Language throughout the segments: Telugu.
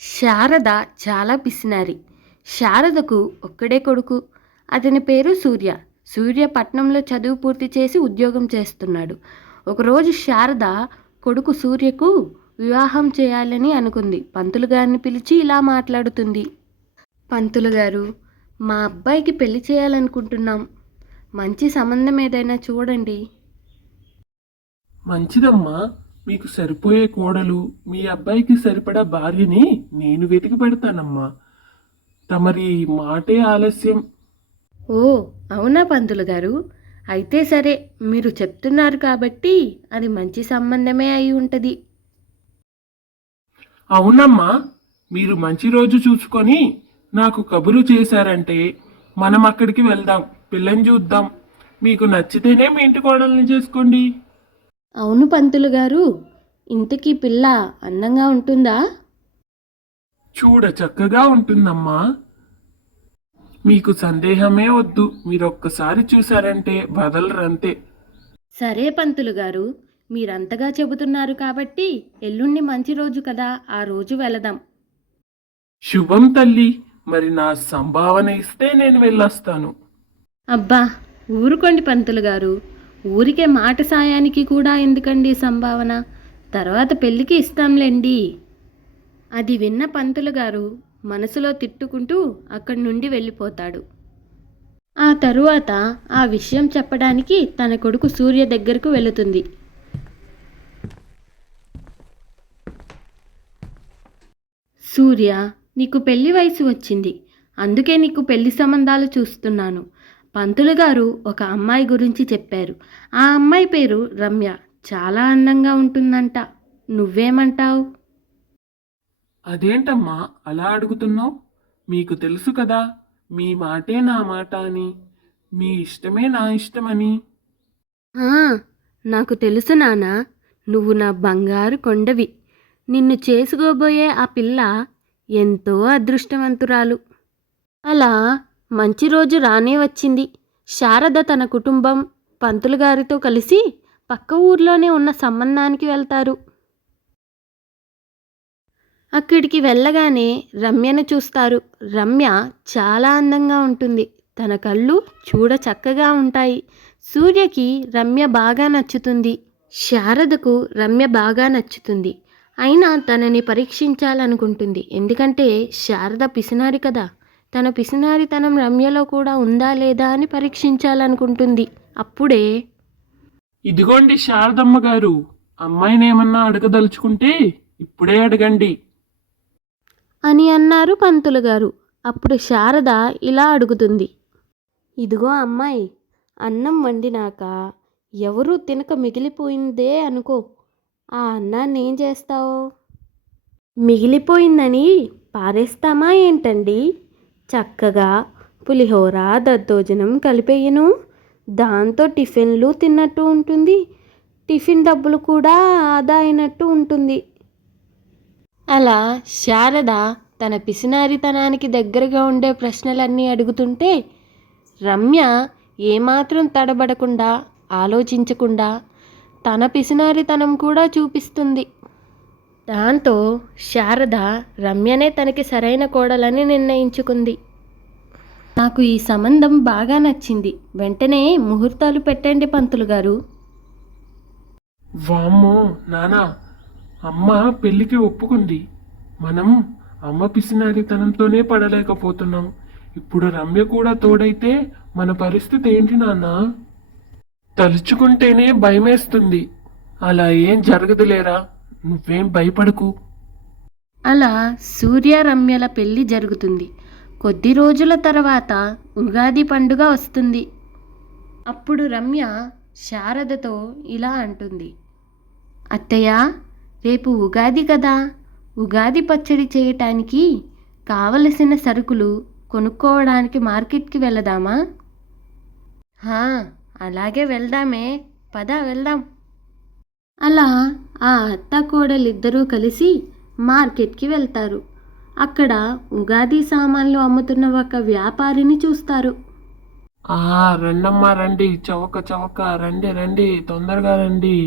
శారద చాలా పిసినారి. శారదకు ఒక్కడే కొడుకు. అతని పేరు సూర్య. సూర్య పట్నంలో చదువు పూర్తి చేసి ఉద్యోగం చేస్తున్నాడు. ఒకరోజు శారద కొడుకు సూర్యకు వివాహం చేయాలని అనుకుంది. పంతులు గారిని పిలిచి ఇలా మాట్లాడుతుంది. పంతులు గారు, మా అబ్బాయికి పెళ్లి చేయాలనుకుంటున్నాం. మంచి సంబంధం ఏదైనా చూడండి. మంచిదమ్మా. మీకు సరిపోయే కోడలు, మీ అబ్బాయికి సరిపడా భార్యని నేను వెతికి పెడతానమ్మా. తమరి మాటే ఆలస్యం. ఓ, అవునా పంతులు గారు? అయితే సరే, మీరు చెప్తున్నారు కాబట్టి అది మంచి సంబంధమే అయి ఉంటుంది. అవునమ్మా, మీరు మంచి రోజు చూసుకొని నాకు కబురు చేశారంటే మనం అక్కడికి వెళ్దాం, పిల్లని చూద్దాం. మీకు నచ్చితేనే మీ ఇంటి కోడల్ని చేసుకోండి. అవును పంతులు గారు, ఇంతకీ పిల్ల అందంగా ఉంటుందా? చూడ చక్కగా ఉంటుందమ్మా. మీకు సందేహమే వద్దు, మీరొక్కసారి చూశారంటే వదలరంతే. సరే పంతులు గారు, మీరంతగా చెబుతున్నారు కాబట్టి ఎల్లుండి మంచి రోజు కదా, ఆ రోజు వెళదాం. శుభం తల్లి. మరి నా సంభావన ఇస్తే నేను వెళ్ళొస్తాను. అబ్బా, ఊరుకోండి పంతులు గారు. ఊరికే మాట సాయానికి కూడా ఎందుకండి సంభావన? తర్వాత పెళ్ళికి ఇస్తాంలేండి. అది విన్న పంతులు గారు మనసులో తిట్టుకుంటూ అక్కడి నుండి వెళ్ళిపోతాడు. ఆ తరువాత ఆ విషయం చెప్పడానికి తన కొడుకు సూర్య దగ్గరకు వెళుతుంది. సూర్య, నీకు పెళ్లి వయసు వచ్చింది. అందుకే నీకు పెళ్లి సంబంధాలు చూస్తున్నాను. పంతులు గారు ఒక అమ్మాయి గురించి చెప్పారు. ఆ అమ్మాయి పేరు రమ్య. చాలా అందంగా ఉంటుందంట. నువ్వేమంటావు? అదేంటమ్మా అలా అడుగుతున్నావు? మీకు తెలుసు కదా, మీ మాటే నా మాట అని, మీ ఇష్టమే నా ఇష్టమని. ఆ, నాకు తెలుసు నాన్న. నువ్వు నా బంగారు కొండవి. నిన్ను చేసుకోబోయే ఆ పిల్ల ఎంతో అదృష్టవంతురాలు. అలా మంచి రోజు రానే వచ్చింది. శారద తన కుటుంబం పంతులు గారితో కలిసి పక్క ఊర్లోనే ఉన్న సంబంధానికి వెళ్తారు. అక్కడికి వెళ్ళగానే రమ్యను చూస్తారు. రమ్య చాలా అందంగా ఉంటుంది. తన కళ్ళు చూడ చక్కగా ఉంటాయి. సూర్యకి రమ్య బాగా నచ్చుతుంది. శారదకు రమ్య బాగా నచ్చుతుంది. అయినా తనని పరీక్షించాలనుకుంటుంది. ఎందుకంటే శారద పిసినారి కదా. తన పిసినారితనం రమ్యలో కూడా ఉందా లేదా అని పరీక్షించాలనుకుంటుంది. అప్పుడే ఇదిగోండి శారదమ్మ గారు, అమ్మాయినేమన్నా అడగదలుచుకుంటే ఇప్పుడే అడగండి అని అన్నారు పంతులు గారు. అప్పుడు శారద ఇలా అడుగుతుంది. ఇదిగో అమ్మాయి, అన్నం వండినాక ఎవరూ తినక మిగిలిపోయిందే అనుకో. ఆ అన్నాన్ని ఏం చేస్తావు? మిగిలిపోయిందని పారేస్తామా ఏంటండి? చక్కగా పులిహోర దద్దోజనం కలిపేయను. దాంతో టిఫిన్లు తిన్నట్టు ఉంటుంది. టిఫిన్ డబ్బులు కూడా ఆదా అయినట్టు ఉంటుంది. అలా శారద తన పిసినారితనానికి దగ్గరగా ఉండే ప్రశ్నలన్నీ అడుగుతుంటే రమ్య ఏమాత్రం తడబడకుండా, ఆలోచించకుండా తన పిసినారితనం కూడా చూపిస్తుంది. దాంతో శారద రమ్యనే తనకి సరైన కోడలని నిర్ణయించుకుంది. నాకు ఈ సంబంధం బాగా నచ్చింది. వెంటనే ముహూర్తాలు పెట్టండి పంతులు గారు. వామ్మో నానా, అమ్మ పెళ్లికి ఒప్పుకుంది. మనం అమ్మ పిసినారితనంతోనే పడలేకపోతున్నాం. ఇప్పుడు రమ్య కూడా తోడైతే మన పరిస్థితి ఏంటి నాన్న? తలుచుకుంటేనే భయమేస్తుంది. అలా ఏం జరగదులేరా, నువ్వేం భయపడకు. అలా సూర్య రమ్యల పెళ్లి జరుగుతుంది. కొద్ది రోజుల తర్వాత ఉగాది పండుగ వస్తుంది. అప్పుడు రమ్య శారదతో ఇలా అంటుంది. అత్తయ్య, రేపు ఉగాది కదా. ఉగాది పచ్చడి చేయటానికి కావలసిన సరుకులు కొనుక్కోవడానికి మార్కెట్కి వెళదామా? హా, అలాగే వెళ్దామే. పద వెళ్దాం. అలా ఆ అత్త కోడలిద్దరూ కలిసి మార్కెట్కి వెళ్తారు. అక్కడ ఉగాది సామాన్లు అమ్ముతున్న ఒక వ్యాపారిని చూస్తారు. రండమ్మా రండి, చవక చవక రండి రండి, తొందరగా రండి.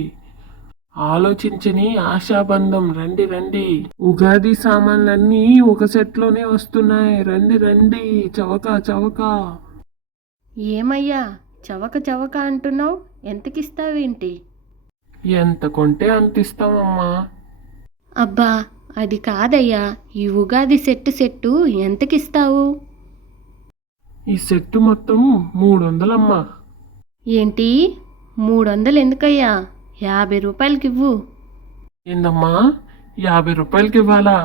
ఆలోచించని ఆశాబంధం, రండి రండి. ఉగాది సామాన్లన్నీ ఒక సెట్లోనే వస్తున్నాయి, రండి రండి. చవక చవక. ఏమయ్యా చవక చవక అంటున్నావు? ఎంతకిస్తావేంటి? ఎంత కొంటే అంత ఇస్తామమ్మా. అబ్బా అది కాదయ్యా, ఈ ఉగాది సెట్టు ఎంతకిస్తావు? ఈ సెట్టు మొత్తం 300 ఏంటి 300 ఎందుకయ్యా? 50 రూపాయలకివ్వు. ఏందమ్మా, 50 రూపాయలకి ఇవ్వాలా?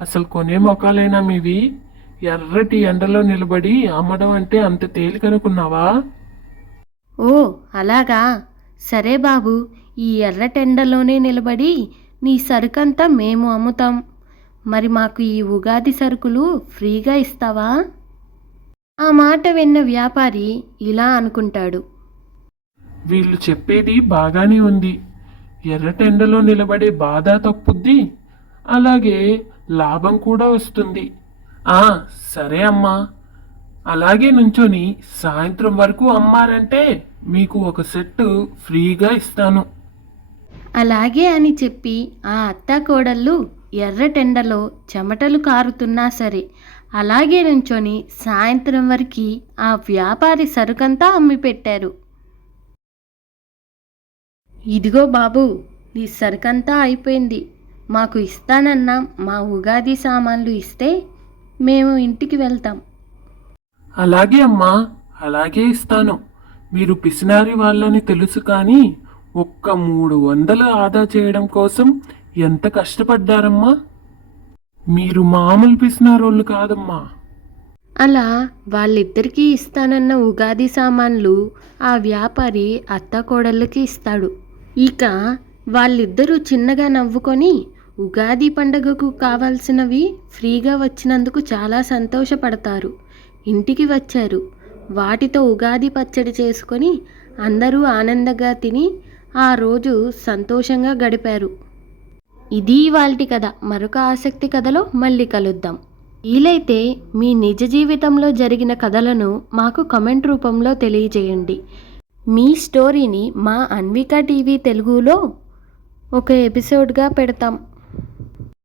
అసలు కొనే మొక్కలేనా మీవి? ఎర్రటి ఎండలో నిలబడి అమ్మడం అంటే అంత తేలికనుకున్నావా? ఓ అలాగా, సరే బాబు, ఈ ఎర్రటెండలోనే నిలబడి నీ సరుకంతా మేము అమ్ముతాం. మరి మాకు ఈ ఉగాది సరుకులు ఫ్రీగా ఇస్తావా? ఆ మాట విన్న వ్యాపారి ఇలా అనుకుంటాడు. వీళ్ళు చెప్పేది బాగానే ఉంది. ఎర్రటెండలో నిలబడే బాధ తప్పుద్ది, అలాగే లాభం కూడా వస్తుంది. ఆ సరే అమ్మా, అలాగే నుంచొని సాయంత్రం వరకు అమ్మారంటే మీకు ఒక సెట్ ఫ్రీగా ఇస్తాను. అలాగే అని చెప్పి ఆ అత్తాకోడళ్ళు ఎర్రటెండలో చెమటలు కారుతున్నా సరే అలాగే నుంచొని సాయంత్రం వరకు ఆ వ్యాపారి సరుకంతా అమ్మి పెట్టారు. ఇదిగో బాబు, నీ సరుకంతా అయిపోయింది. మాకు ఇస్తానన్నా మా ఉగాది సామాన్లు ఇస్తే మేము ఇంటికి వెళ్తాం. అలాగే అమ్మా, అలాగే ఇస్తాను. మీరు పిసినారి వాళ్ళని తెలుసు, కానీ ఒక్క 300 ఆదా చేయడం కోసం ఎంత కష్టపడ్డారమ్మా. మీరు మామూలు పిసినారోళ్ళు కాదమ్మా. అలా వాళ్ళిద్దరికీ ఇస్తానన్న ఉగాది సామాన్లు ఆ వ్యాపారి అత్తాకోడళ్ళకి ఇస్తాడు. ఇక వాళ్ళిద్దరూ చిన్నగా నవ్వుకొని ఉగాది పండగకు కావాల్సినవి ఫ్రీగా వచ్చినందుకు చాలా సంతోషపడతారు. ఇంటికి వచ్చారు. వాటితో ఉగాది పచ్చడి చేసుకొని అందరూ ఆనందంగా తిని ఆ రోజు సంతోషంగా గడిపారు. ఇది ఇవాల్టి కథ. మరొక ఆసక్తి కథలో మళ్ళీ కలుద్దాం. వీలైతే మీ నిజ జీవితంలో జరిగిన కథలను మాకు కామెంట్ రూపంలో తెలియజేయండి. మీ స్టోరీని మా అన్విక టీవీ తెలుగులో ఒక ఎపిసోడ్గా పెడతాం.